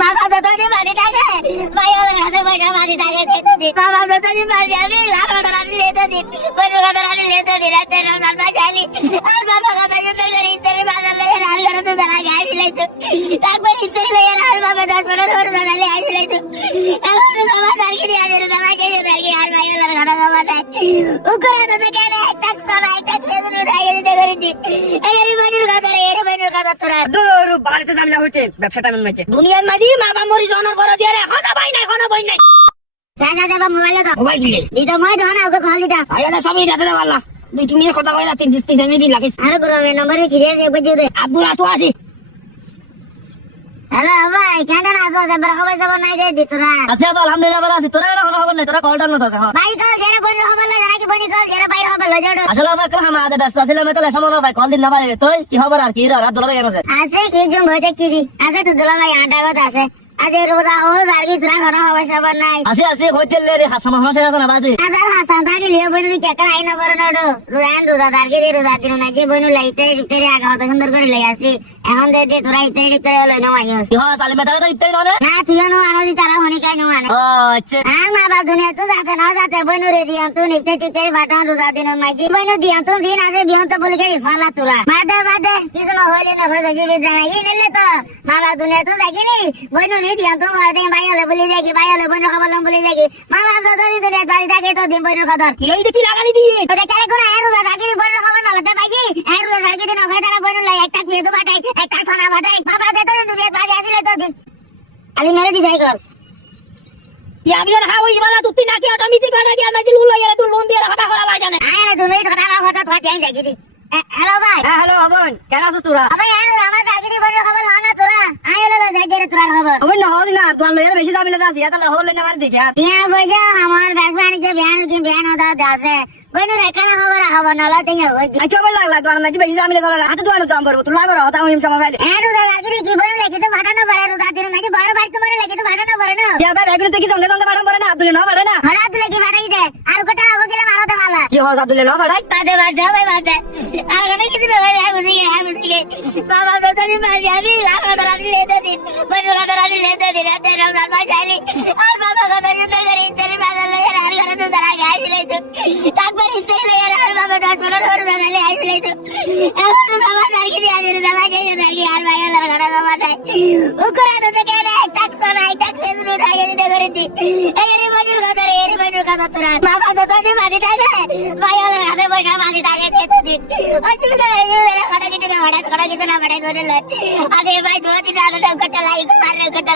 বাবা তো তোর বাড়ি থাকে ভাই ওর হাতে পয়সা বাড়ি থাকে দিতে দি বাবা তো তোর বাড়ি আমি আমার রাতে দিতে দি বড় কথা রাতে দিতে দি রাতে রমজান বাজালি আর বাবা কথা যেতে করে ইতরে বাজার লাগে আর করে তো দাঁড়া গায় ফেলাইতো তারপর ইতরে লাগে আর বাবা 10 করে ওর দাঁড়ালে আই ফেলাইতো এখন তো বাবা দাঁড়িয়ে দিয়ে আর দাঁড়া কে দাঁড়িয়ে আর ভাই ওর ঘরে বাবা তাই ও করে তো কেন একটা করে একটা লেজে উঠাইয়ে দিতে করে দি এই বড় কথা এর বড় কথা তোরা দূর বাড়িতে ঝামেলা হইতে ব্যবসাটা মন মাইছে দুনিয়ার মাঝি মা বাবা মরি জনের বড় দিয়ে রে এখনো বই নাই দাদা দেবা মোবাইলে তো মোবাইল দিলে দিতো মই ধনা ওকে কল দিতা আয়াটা সবই রাতে দে আল্লাহ দুই তিন মিনিট কথা কইলা 3 মিনিট লাগিস আরে গুরমে নম্বরে কি দিয়েছে বুঝিও দে আব্দুল আসো আসি হ্যালো ভাই কেন না আসো জবর খবর জবর নাই দে দিতরা আছে আলহামদুলিল্লাহ ভালো আছি তোরা কোনো খবর নাই তোরা কলটা না তো ভাই কল জেরা বড় খবর লয় জানা কি বনি কল জেরা বাইরে খবর লয় যাও আসলে আমার কাছে আমাদের ব্যস্ত ছিল আমি তো সময় ভাই কল দিন না ভাই তুই কি খবর আর কি রাত দলা গেছে আছে কি জম হইতে কি দি আছে তো দুলা ভাই আটা কথা আছে আজে রোদা ও জারগি তোরা কোনো খবর সবর নাই আছে হইতে রে হাসাম হাসা আছে না বাজে আদার হাসান দাদি লিও বনি কে কার আইনা বড় নডো রোদা জারগি দে রোদা দিন না যে বনি লাইতে ভিতরে আগা হত সুন্দর করে লই আসি এখন দে দে তোরা ইতে ইতে লই না আইও কি হয় সালিমা টাকা তো ইতেই না না তুই নো আনো তারা হনি কাই নো আনে ও আচ্ছা আর মা বাবা দুনিয়া তো যাতে না যাতে বইনো রে দিয়াম তো নিতে টিতে ফাটান রোজা দিন মাইজি বইনো দিয়াম তো দিন আছে বিয়ন তো বলি গই ফালা তোরা বাদে কিছু না হইলে না হয়ে যাবে জানা ই নিলে তো মা বাবা দুনিয়া তো যাগিনি বইনো রে দিয়াম তো মার দে ভাই হলে বলি যাকি ভাই হলে বইনো খবর লম বলি যাকি মা বাবা তো দিন দুনিয়া বাড়ি থাকে তো দিন বইনো খবর কি হইতে কি লাগানি দিয়ে ওটা কারে কোন আর রোজা থাকি বইনো খবর না লতে ভাই আর রোজা থাকি দিন হয় তারা বইনো লাই একটা কুয়ে তো বাটাই একটা সোনা বাটাই বাবা দে তো দুনিয়া বাড়ি আসলে তো দিন আলি মেরে দি যাই কর আমি আর হাওই वाला তুই নাকি অটোমেটিক করে দিয়া না যে লুল হইয়া তুই লোন দিয়ে কথা করা লাগে না আরে তুমি কথা না কথা তো যাই দেখি দি হ্যালো ভাই হ্যাঁ হ্যালো আবন কেন আছিস তোরা ভাই আর আমার দাদি দি বড় খবর না তোরা আয় হলো জায়গায় তোরা খবর আবন না হদি না তুই লয়ের বেশি দাম লাগা আছে এটা হল না মার দেখে ইয়া বজা আমার ব্যাগবানি যে বিয়ান কি বিয়ান ওদা আছে বইনো রেখানা খবর না লাতে হই আচ্ছা বল লাগলা তো না যে বেশি দাম লাগা হাতে তো আনো দাম করব তুই লাগা হতা হইম সময় ভাই আর ওদা লাগি কি বইনো লাগি তো ফাটানো পারে ওদা দিন না যে বড় বাড়ি তোমার লাগি তো ফাটানো পারে না ইয়া ভাই ব্যাগরে থেকে সঙ্গে সঙ্গে বাড়াম পারে না আব্দুল না পারে না হড়া তুই কি ফাটাই দে আর গোটা আগো গেলে মারো দে মালা কি হয় আব্দুল না পারে বাদে ভাই বাদে আর গনে কিছু না ভাই বুঝিগে বাবা তো তুমি মারি আমি আর রাতে লেতে দিন বড় রাতে লেতে দিন রাতে রমজান বাজালি আর বাবা কথা যেতে করে ইতরে বাজার লাগে আর ঘরে তো দাঁড়া গায় ফেলাইতো তারপর ইতরে লাগে আর বাবা 10 করে ওর দাঁড়ালে আই ফেলাইতো এখন বাবা দাঁড়িয়ে দিয়ে আজের দাঁড়া গিয়ে দাঁড়িয়ে আর ভাই ওর ঘরে বাবা তাই ও করে তো কেন একটা করে একটা লেজে উঠাইয়ে দিতে করে দি এই বড় কথা তোরা বাবা তো তুমি মারি থাকে ভাই ওর ঘরে বসে মারি থাকে দিতে দিন অসুবিধা নেই ওরা কথা কিছু না বাড়াই ধরে আরে ভাই 2-3 আলাদা কটা লাইক মারলে কটা